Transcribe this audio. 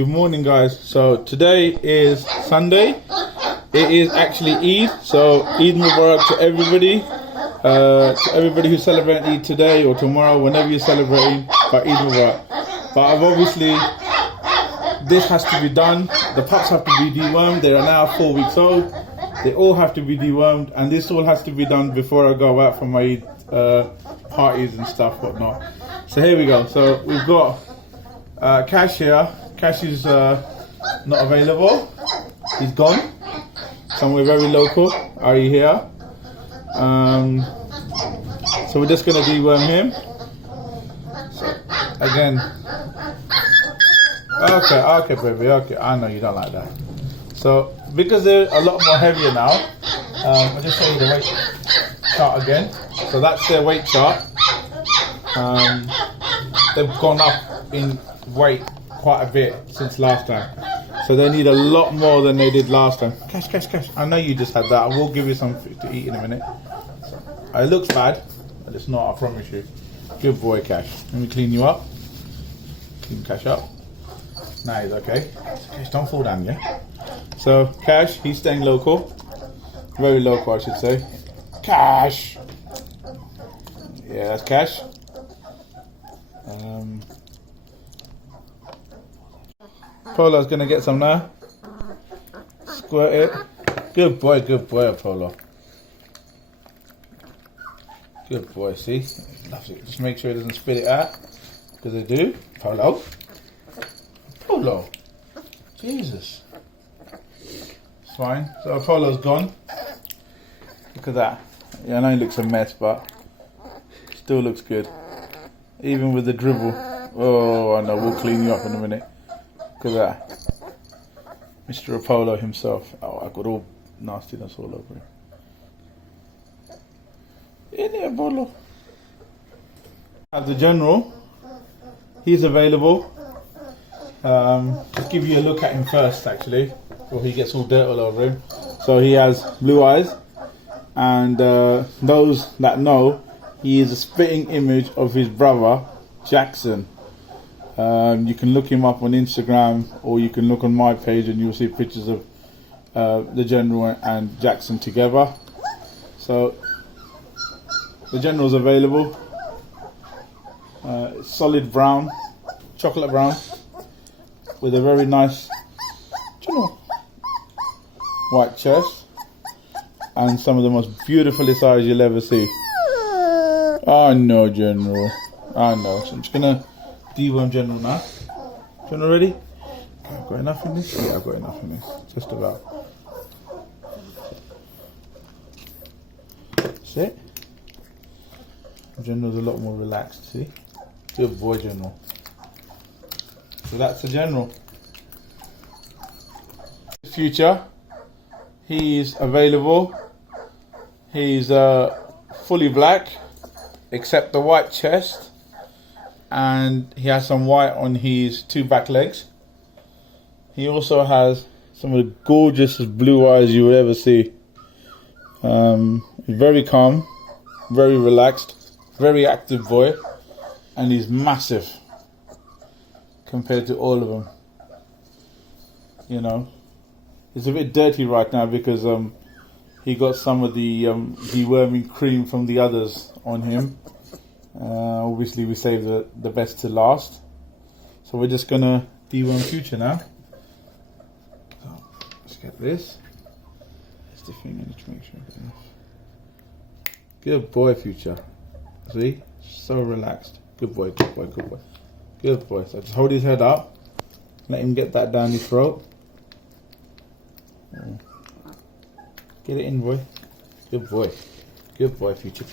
Good morning, guys. So today is Sunday. It is actually Eid, so Eid Mubarak to everybody. To everybody who's celebrating Eid today or tomorrow, whenever you're celebrating, but Eid Mubarak. But I've obviously, this has to be done. The pups have to be dewormed. They are now 4 weeks old. They all have to be dewormed, and this all has to be done before I go out for my Eid parties and stuff, whatnot. So here we go. So we've got Cash here. Cash is not available. He's gone. Somewhere very local. Are you here? So we're just gonna deworm him. So again. Okay, baby. Okay, I know you don't like that. So because they're a lot more heavier now, I'll just show you the weight chart again. So that's their weight chart. They've gone up in weight quite a bit since last time, so they need a lot more than they did last time. Cash, I know you just had that. I will give you something to eat in a minute. So, it looks bad, but it's not, I promise you. Good boy, Cash. Let me clean you up. Clean Cash up. Now he's okay. Cash, don't fall down, yeah? So Cash, he's staying local. Very local, I should say. Cash! Yeah, that's Cash. Polo's gonna get some now. Squirt it. Good boy, Apollo. Good boy, see? Loves it. Just make sure he doesn't spit it out. Because they do. Polo. Jesus. It's fine. So Apollo's gone. Look at that. Yeah, I know he looks a mess, but still looks good. Even with the dribble. Oh, I know. We'll clean you up in a minute. Look at that. Mr. Apollo himself. Oh, I got all nastiness all over him. In here, Apollo. As the general, he's available. Just give you a look at him first, actually, before he gets all dirt all over him. So he has blue eyes, and those that know, he is a spitting image of his brother, Jackson. You can look him up on Instagram, or you can look on my page and you'll see pictures of the General and Jackson together. So the General's available. It's solid brown, chocolate brown, with a very nice white chest and some of the most beautifulest eyes you'll ever see. I know, General. I know. So I'm just gonna deworm General now. General ready? I've got enough in this? Yeah, I've got enough in this. Just about. That's it. General's a lot more relaxed, see? Good boy, General. So that's the General. Future, he's available. He's fully black, except the white chest, and he has some white on his two back legs. He also has some of the gorgeous blue eyes you would ever see. Very calm, very relaxed, very active boy, and he's massive compared to all of them. You know, he's a bit dirty right now because he got some of the deworming cream from the others on him. Obviously we save the best to last, so we're just gonna deworm Future now. So let's get this. That's the thing, I need to make sure I get enough. Good boy, Future. See, so relaxed. Good boy. So just hold his head up, let him get that down his throat. Get it in, boy. Good boy, Future.